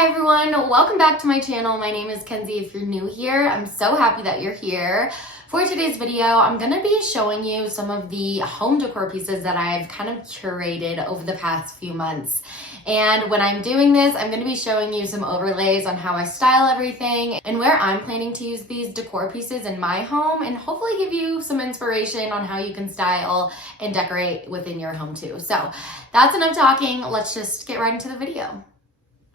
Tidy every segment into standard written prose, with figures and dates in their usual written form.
Hi everyone, welcome back to my channel. My name is Kenzie. If you're new here, I'm so happy that you're here. For today's video, I'm going to be showing you some of the home decor pieces that I've kind of curated over the past few months. And when I'm doing this, I'm going to be showing you some overlays on how I style everything and where I'm planning to use these decor pieces in my home, and hopefully give you some inspiration on how you can style and decorate within your home too. So that's enough talking. Let's just get right into the video.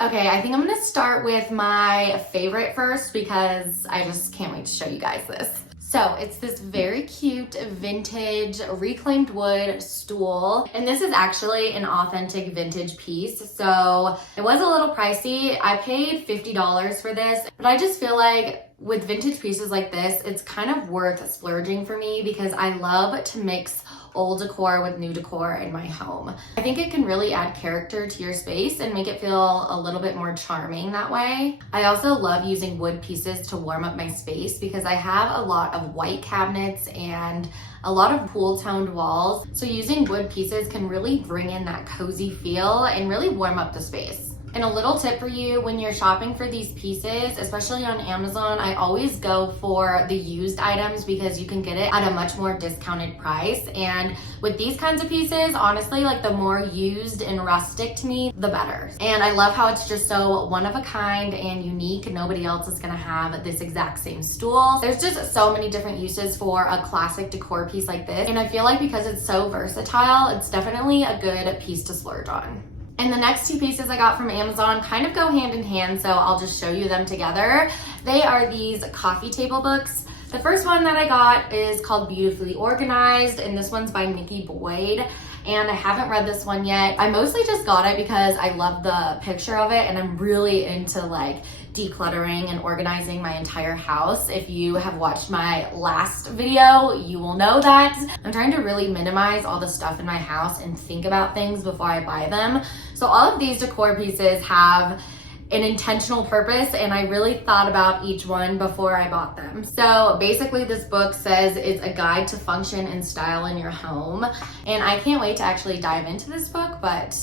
Okay, I think I'm gonna start with my favorite first because I just can't wait to show you guys this. So it's this very cute vintage reclaimed wood stool, and this is actually an authentic vintage piece, so it was a little pricey. I paid $50 for this, but I just feel like with vintage pieces like this, it's kind of worth splurging for me because I love to mix old decor with new decor in my home. I think it can really add character to your space and make it feel a little bit more charming that way. I also love using wood pieces to warm up my space because I have a lot of white cabinets and a lot of cool toned walls. So using wood pieces can really bring in that cozy feel and really warm up the space. And a little tip for you when you're shopping for these pieces, especially on Amazon, I always go for the used items because you can get it at a much more discounted price. And with these kinds of pieces, honestly, like the more used and rustic to me, the better. And I love how it's just so one of a kind and unique. Nobody else is gonna have this exact same stool. There's just so many different uses for a classic decor piece like this. And I feel like because it's so versatile, it's definitely a good piece to splurge on. And the next two pieces I got from Amazon kind of go hand in hand, so I'll just show you them together. They are these coffee table books. The first one that I got is called Beautifully Organized, and this one's by Nikki Boyd. And I haven't read this one yet. I mostly just got it because I love the picture of it, and I'm really into like decluttering and organizing my entire house. If you have watched my last video, you will know that I'm trying to really minimize all the stuff in my house and think about things before I buy them. So all of these decor pieces have an intentional purpose, and I really thought about each one before I bought them. So basically this book says it's a guide to function and style in your home, and I can't wait to actually dive into this book, but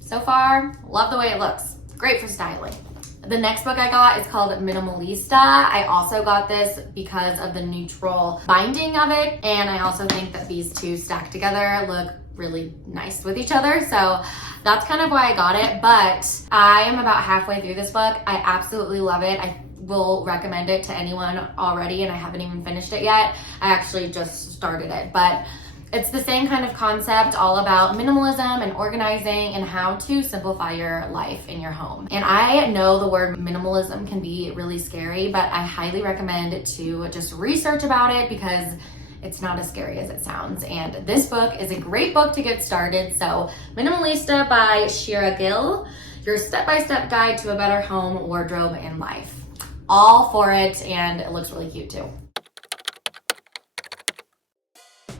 so far, love the way it looks. Great for styling. The next book I got is called Minimalista. I also got this because of the neutral binding of it, and I also think that these two stacked together look really nice with each other, so that's kind of why I got it. But I am about halfway through this book. I absolutely love it. I will recommend it to anyone already, and I haven't even finished it yet. I actually just started it, but it's the same kind of concept, all about minimalism and organizing and how to simplify your life in your home. And I know the word minimalism can be really scary, but I highly recommend to just research about it because it's not as scary as it sounds. And this book is a great book to get started. So Minimalista by Shira Gill, your step-by-step guide to a better home, wardrobe, and life. All for it, and it looks really cute too.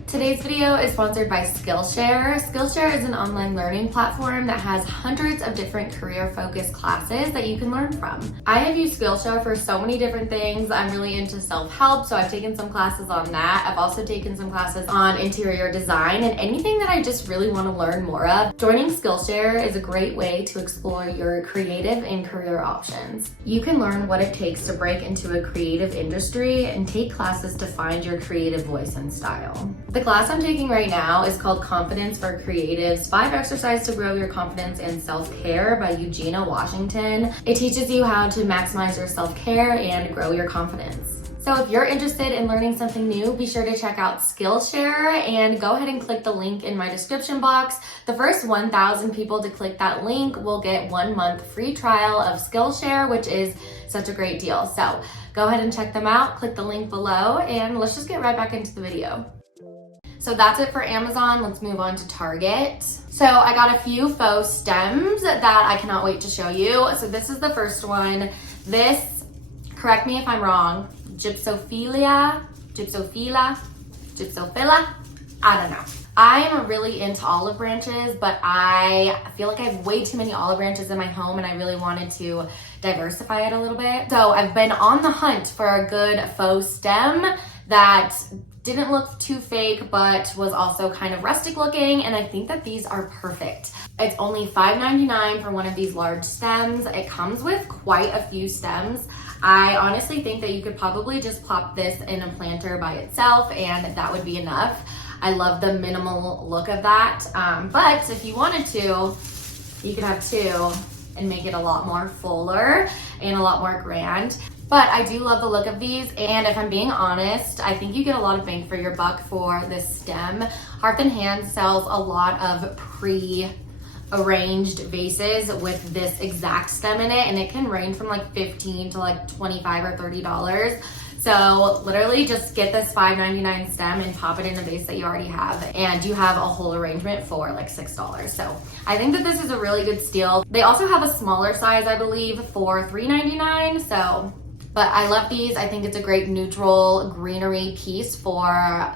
Today's video is sponsored by Skillshare. Skillshare is an online learning platform that has hundreds of different career-focused classes that you can learn from. I have used Skillshare for so many different things. I'm really into self-help, so I've taken some classes on that. I've also taken some classes on interior design and anything that I just really want to learn more of. Joining Skillshare is a great way to explore your creative and career options. You can learn what it takes to break into a creative industry and take classes to find your creative voice and style. The class I'm taking right now is called Confidence for Creatives, 5 Exercises to Grow Your Confidence and Self-Care by Eugenia Washington. It teaches you how to maximize your self-care and grow your confidence. So if you're interested in learning something new, be sure to check out Skillshare and go ahead and click the link in my description box. The first 1,000 people to click that link will get 1 month free trial of Skillshare, which is such a great deal. So go ahead and check them out, click the link below, and let's just get right back into the video. So that's it for Amazon. Let's move on to Target. So I got a few faux stems that I cannot wait to show you. So this is the first one. This, correct me if I'm wrong, gypsophila, I don't know. I'm really into olive branches, but I feel like I have way too many olive branches in my home, and I really wanted to diversify it a little bit. So I've been on the hunt for a good faux stem that didn't look too fake, but was also kind of rustic looking, and I think that these are perfect. It's only $5.99 for one of these large stems. It comes with quite a few stems. I honestly think that you could probably just plop this in a planter by itself and that would be enough. I love the minimal look of that, but if you wanted to, you could have two and make it a lot more fuller and a lot more grand. But I do love the look of these, and if I'm being honest, I think you get a lot of bang for your buck for this stem. Hearth and Hand sells a lot of pre-arranged vases with this exact stem in it, and it can range from like $15 to like $25 or $30. So literally just get this $5.99 stem and pop it in a vase that you already have, and you have a whole arrangement for like $6. So I think that this is a really good steal. They also have a smaller size, I believe, for $3.99. So, but I love these. I think it's a great neutral greenery piece for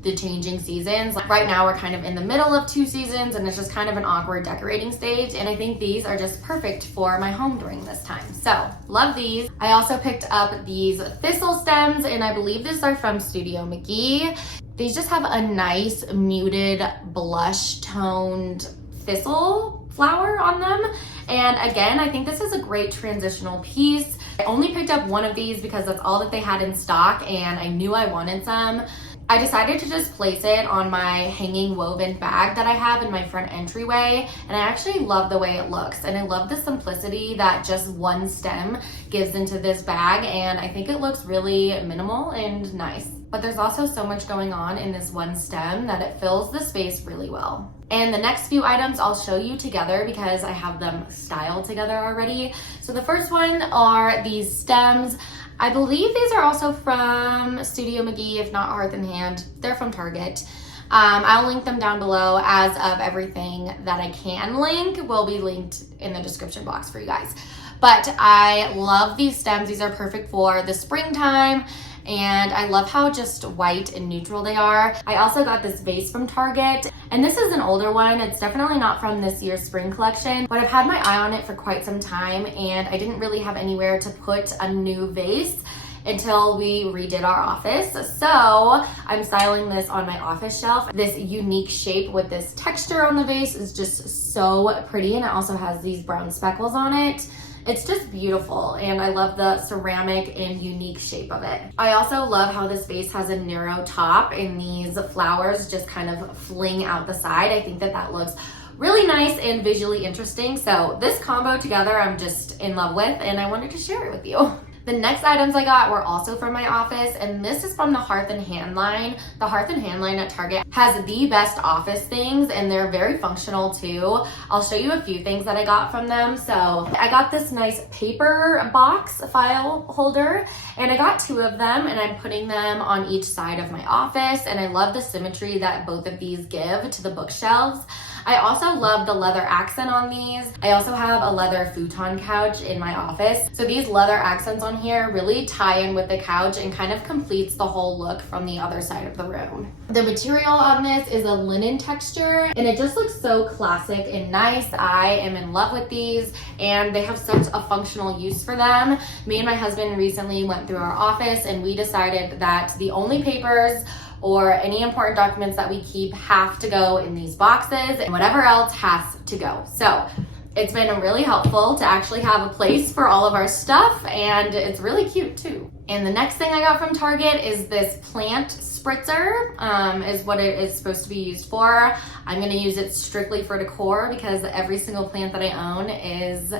the changing seasons. Right now we're kind of in the middle of two seasons and it's just kind of an awkward decorating stage, and I think these are just perfect for my home during this time. So love these. I also picked up these thistle stems, and I believe these are from Studio McGee. These just have a nice muted blush toned thistle flower on them, and again, I think this is a great transitional piece. I only picked up one of these because that's all that they had in stock and I knew I wanted some. I decided to just place it on my hanging woven bag that I have in my front entryway, and I actually love the way it looks, and I love the simplicity that just one stem gives into this bag, and I think it looks really minimal and nice. But there's also so much going on in this one stem that it fills the space really well. And the next few items I'll show you together because I have them styled together already. So the first one are these stems. I believe these are also from Studio McGee, if not Hearth and Hand. They're from Target. I'll link them down below, as of everything that I can link will be linked in the description box for you guys. But I love these stems. These are perfect for the springtime, and I love how just white and neutral they are. I also got this vase from Target, and this is an older one. It's definitely not from this year's spring collection, but I've had my eye on it for quite some time, and I didn't really have anywhere to put a new vase until we redid our office. So I'm styling this on my office shelf. This unique shape with this texture on the vase is just so pretty, and it also has these brown speckles on it. It's just beautiful, and I love the ceramic and unique shape of it. I also love how this vase has a narrow top and these flowers just kind of fling out the side. I think that that looks really nice and visually interesting. So this combo together I'm just in love with, and I wanted to share it with you. The next items I got were also from my office, and this is from the Hearth and Hand line. The Hearth and Hand line at Target has the best office things, and they're very functional too. I'll show you a few things that I got from them. So I got this nice paper box file holder, and I got two of them, and I'm putting them on each side of my office, and I love the symmetry that both of these give to the bookshelves. I also love the leather accent on these. I also have a leather futon couch in my office. So these leather accents on here really tie in with the couch and kind of completes the whole look from the other side of the room. The material on this is a linen texture, and it just looks so classic and nice. I am in love with these, and they have such a functional use for them. Me and my husband recently went through our office, and we decided that the only papers or any important documents that we keep have to go in these boxes, and whatever else has to go. So it's been really helpful to actually have a place for all of our stuff, and it's really cute too. And the next thing I got from Target is this plant spritzer, is what it is supposed to be used for. I'm gonna use it strictly for decor because every single plant that I own is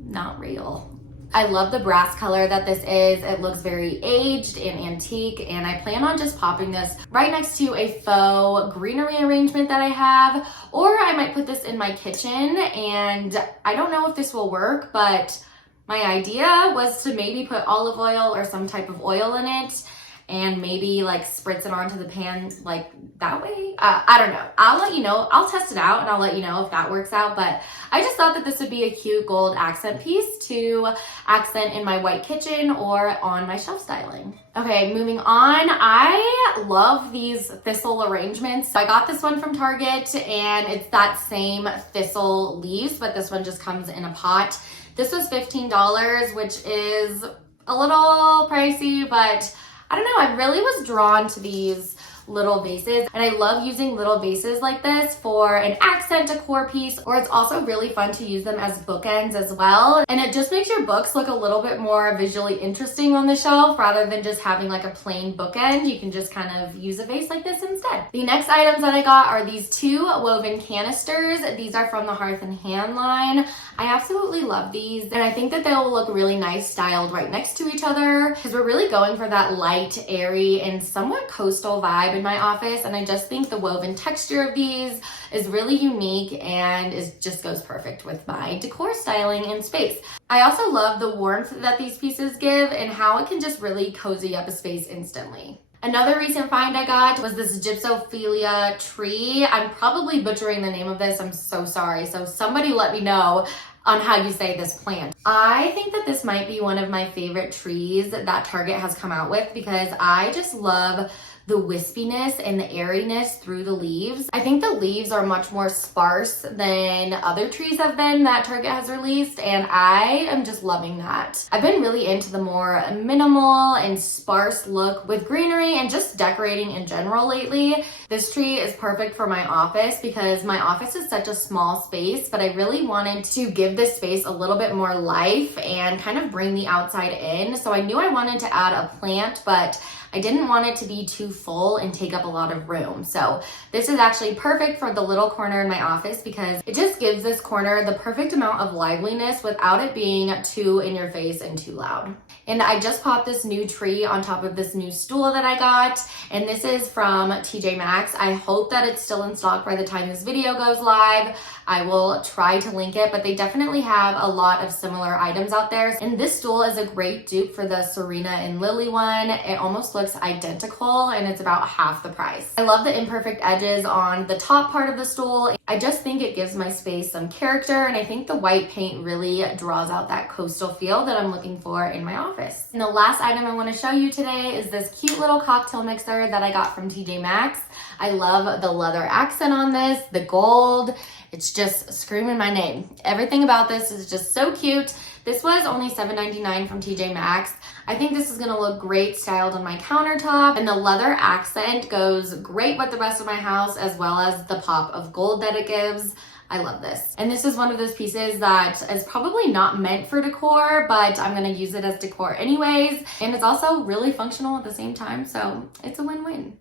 not real. I love the brass color that this is. It looks very aged and antique, and I plan on just popping this right next to a faux greenery arrangement that I have, or I might put this in my kitchen, and I don't know if this will work, but my idea was to maybe put olive oil or some type of oil in it and maybe like spritz it onto the pan like that way. I don't know. I'll let you know. I'll test it out and I'll let you know if that works out. But I just thought that this would be a cute gold accent piece to accent in my white kitchen or on my shelf styling. Okay, moving on. I love these thistle arrangements. So I got this one from Target, and it's that same thistle leaves, but this one just comes in a pot. This was $15, which is a little pricey, but I don't know, I really was drawn to these little vases, and I love using little vases like this for an accent decor piece, or it's also really fun to use them as bookends as well, and it just makes your books look a little bit more visually interesting on the shelf rather than just having like a plain bookend. You can just kind of use a vase like this instead. The next items that I got are these two woven canisters. These are from the Hearth and Hand line. I absolutely love these, and I think that they'll look really nice styled right next to each other because we're really going for that light, airy, and somewhat coastal vibe in my office, and I just think the woven texture of these is really unique and just goes perfect with my decor styling in space. I also love the warmth that these pieces give and how it can just really cozy up a space instantly. Another recent find I got was this Gypsophilia tree. I'm probably butchering the name of this, I'm so sorry, so somebody let me know on how you say this plant. I think that this might be one of my favorite trees that Target has come out with because I just love the wispiness and the airiness through the leaves. I think the leaves are much more sparse than other trees have been that Target has released, and I am just loving that. I've been really into the more minimal and sparse look with greenery and just decorating in general lately. This tree is perfect for my office because my office is such a small space, but I really wanted to give this space a little bit more life and kind of bring the outside in. So I knew I wanted to add a plant, but I didn't want it to be too full and take up a lot of room. So this is actually perfect for the little corner in my office because it just gives this corner the perfect amount of liveliness without it being too in your face and too loud. And I just popped this new tree on top of this new stool that I got, and this is from TJ Maxx. I hope that it's still in stock by the time this video goes live. I will try to link it, but they definitely have a lot of similar items out there. And this stool is a great dupe for the Serena and Lily one. It almost looks identical and it's about half the price. I love the imperfect edges on the top part of the stool. I just think it gives my space some character, and I think the white paint really draws out that coastal feel that I'm looking for in my office. And the last item I want to show you today is this cute little cocktail mixer that I got from TJ Maxx. I love the leather accent on this, the gold. It's just screaming my name. Everything about this is just so cute. This was only $7.99 from TJ Maxx. I think this is gonna look great styled on my countertop, and the leather accent goes great with the rest of my house as well as the pop of gold that it gives. I love this. And this is one of those pieces that is probably not meant for decor, but I'm gonna use it as decor anyways. And it's also really functional at the same time, so it's a win-win.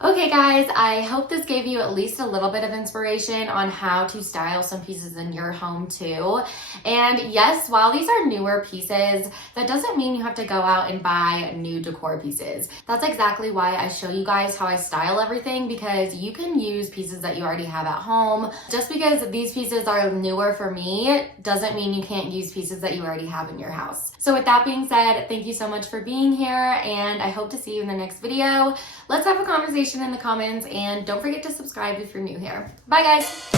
Okay guys, I hope this gave you at least a little bit of inspiration on how to style some pieces in your home too. And yes, while these are newer pieces, that doesn't mean you have to go out and buy new decor pieces. That's exactly why I show you guys how I style everything, because you can use pieces that you already have at home. Just because these pieces are newer for me doesn't mean you can't use pieces that you already have in your house. So with that being said, thank you so much for being here, and I hope to see you in the next video. Let's have a conversation in the comments, and don't forget to subscribe if you're new here. Bye guys!